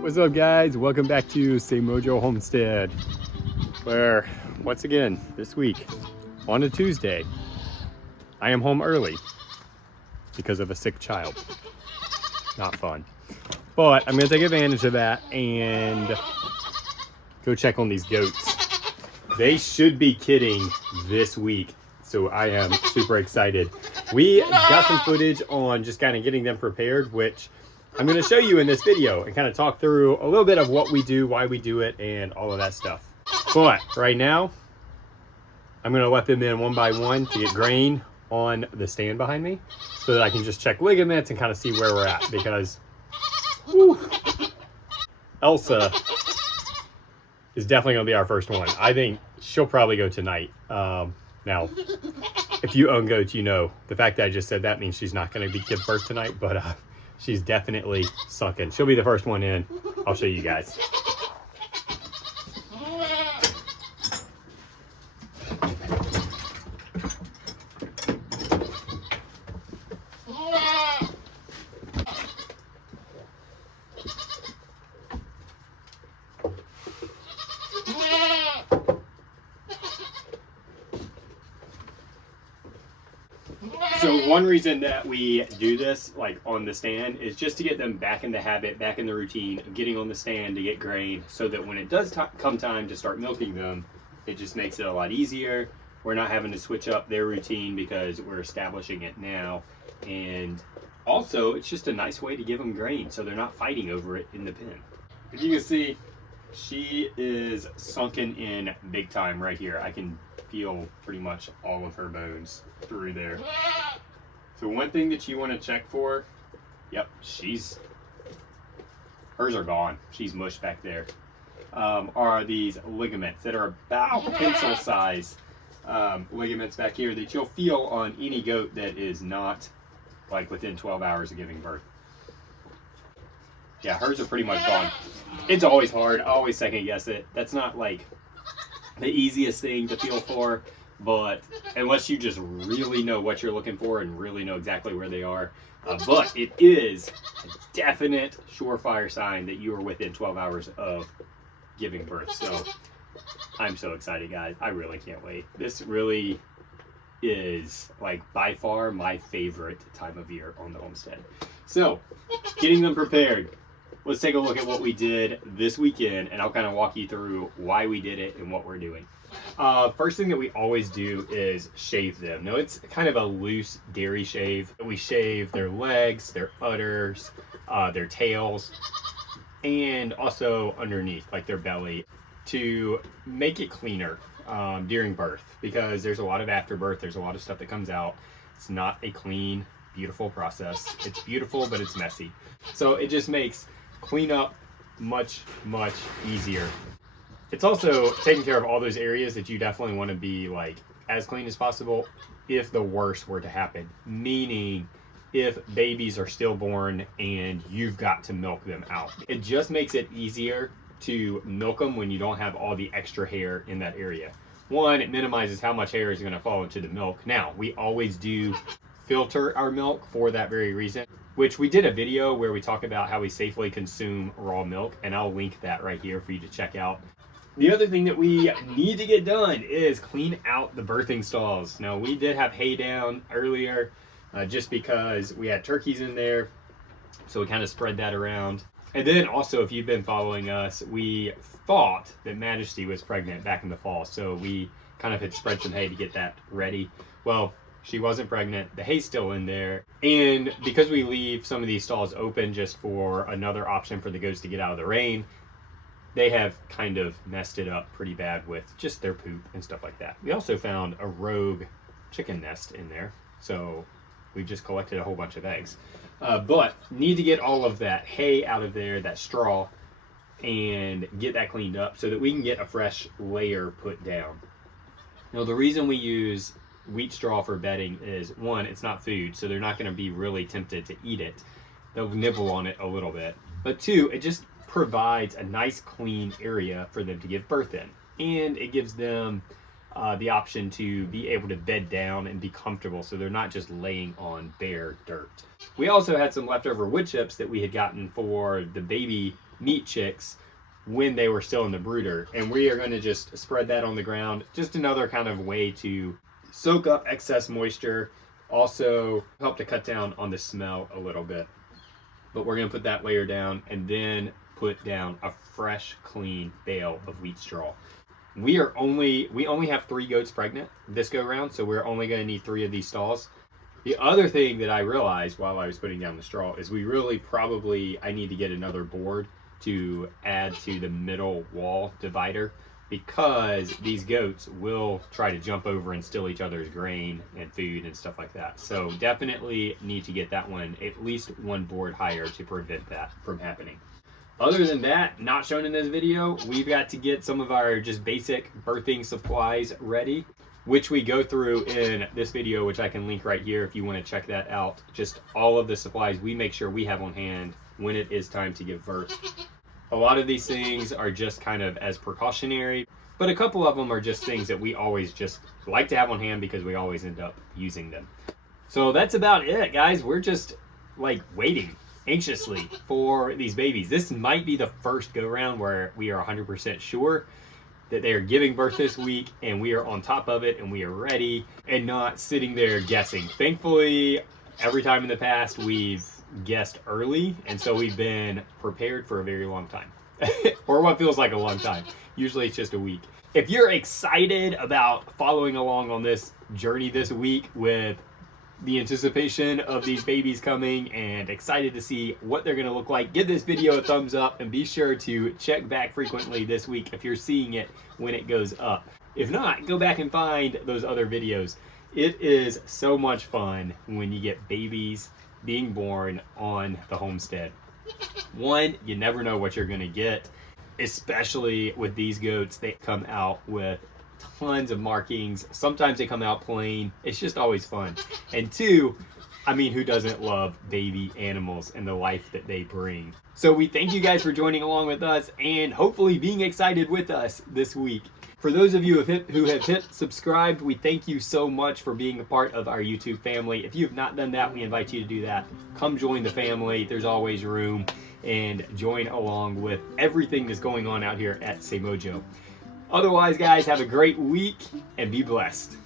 What's up, guys? Welcome back to Say Mojo Homestead, where once again this week on a Tuesday I am home early because of a sick child. Not fun, but I'm gonna take advantage of that and go check on these goats. They should be kidding this week, so I am super excited. We got some footage on just kind of getting them prepared, which I'm going to show you in this video and kind of talk through a little bit of what we do, why we do it, and all of that stuff. But right now, I'm going to let them in one by one to get grain on the stand behind me so that I can just check ligaments and kind of see where we're at, because whew, Elsa is definitely going to be our first one. I think she'll probably go tonight. Now, if you own goats, you know the fact that I just said that means she's not going to give birth tonight, but she's definitely sunken. She'll be the first one in. I'll show you guys. So one reason that we do this, like on the stand, is just to get them back in the habit, back in the routine of getting on the stand to get grain, so that when it does come time to start milking them, it just makes it a lot easier. We're not having to switch up their routine because we're establishing it now. And also, it's just a nice way to give them grain so they're not fighting over it in the pen. As you can see, she is sunken in big time right here. I can feel pretty much all of her bones through there. So one thing that you want to check for, yep, hers are gone. She's mushed back there. Are these ligaments that are about pencil size ligaments back here that you'll feel on any goat that is not like within 12 hours of giving birth. Yeah, hers are pretty much gone. It's always hard. I always second guess it. That's not like the easiest thing to feel for, but unless you just really know what you're looking for and really know exactly where they are. But it is a definite surefire sign that you are within 12 hours of giving birth. So I'm so excited, guys. I really can't wait. This really is like by far my favorite time of year on the homestead. So getting them prepared. Let's take a look at what we did this weekend, and I'll kind of walk you through why we did it and what we're doing. First thing that we always do is shave them. Now, it's kind of a loose dairy shave. We shave their legs, their udders, their tails, and also underneath, like their belly, to make it cleaner during birth, because there's a lot of afterbirth. There's a lot of stuff that comes out. It's not a clean, beautiful process. It's beautiful, but it's messy. So it just makes clean up much easier. It's also taking care of all those areas that you definitely want to be like as clean as possible if the worst were to happen, meaning if babies are stillborn and you've got to milk them out. It just makes it easier to milk them when you don't have all the extra hair in that area. One, it minimizes how much hair is going to fall into the milk. Now, we always do filter our milk for that very reason, which we did a video where we talk about how we safely consume raw milk, and I'll link that right here for you to check out. The other thing that we need to get done is clean out the birthing stalls. Now, we did have hay down earlier just because we had turkeys in there, so we kind of spread that around. And then also, if you've been following us, we thought that Majesty was pregnant back in the fall, so we kind of had spread some hay to get that ready. Well, she wasn't pregnant. The hay's still in there. And because we leave some of these stalls open just for another option for the goats to get out of the rain, they have kind of messed it up pretty bad with just their poop and stuff like that. We also found a rogue chicken nest in there, so we just collected a whole bunch of eggs. But need to get all of that hay out of there, that straw, and get that cleaned up so that we can get a fresh layer put down. Now, the reason we use wheat straw for bedding is, one, it's not food, so they're not going to be really tempted to eat it. They'll nibble on it a little bit. But two, it just provides a nice clean area for them to give birth in. And it gives them the option to be able to bed down and be comfortable so they're not just laying on bare dirt. We also had some leftover wood chips that we had gotten for the baby meat chicks when they were still in the brooder, and we are going to just spread that on the ground. Just another kind of way to soak up excess moisture, also help to cut down on the smell a little bit. But we're going to put that layer down and then put down a fresh, clean bale of wheat straw. We only have 3 goats pregnant this go round, so we're only going to need 3 of these stalls. The other thing that I realized while I was putting down the straw is I need to get another board to add to the middle wall divider, because these goats will try to jump over and steal each other's grain and food and stuff like that. So definitely need to get that one at least 1 board higher to prevent that from happening. Other than that, not shown in this video, we've got to get some of our just basic birthing supplies ready, which we go through in this video, which I can link right here if you want to check that out. Just all of the supplies we make sure we have on hand when it is time to give birth. A lot of these things are just kind of as precautionary, but a couple of them are just things that we always just like to have on hand because we always end up using them. So that's about it, guys. We're just like waiting anxiously for these babies. This might be the first go round where we are 100% sure that they are giving birth this week, and we are on top of it and we are ready and not sitting there guessing. Thankfully, every time in the past we've guessed early, and so we've been prepared for a very long time. Or what feels like a long time. Usually it's just a week. If you're excited about following along on this journey this week with the anticipation of these babies coming and excited to see what they're going to look like, give this video a thumbs up and be sure to check back frequently this week if you're seeing it when it goes up. If not, go back and find those other videos. It is so much fun when you get babies being born on the homestead. One, you never know what you're going to get, especially with these goats. They come out with tons of markings. Sometimes they come out plain. It's just always fun. And 2, I mean, who doesn't love baby animals and the life that they bring? So we thank you guys for joining along with us and hopefully being excited with us this week. For those of you who have hit subscribed, we thank you so much for being a part of our YouTube family. If you have not done that, we invite you to do that. Come join the family. There's always room, and join along with everything that's going on out here at Semojo. Otherwise, guys, have a great week and be blessed.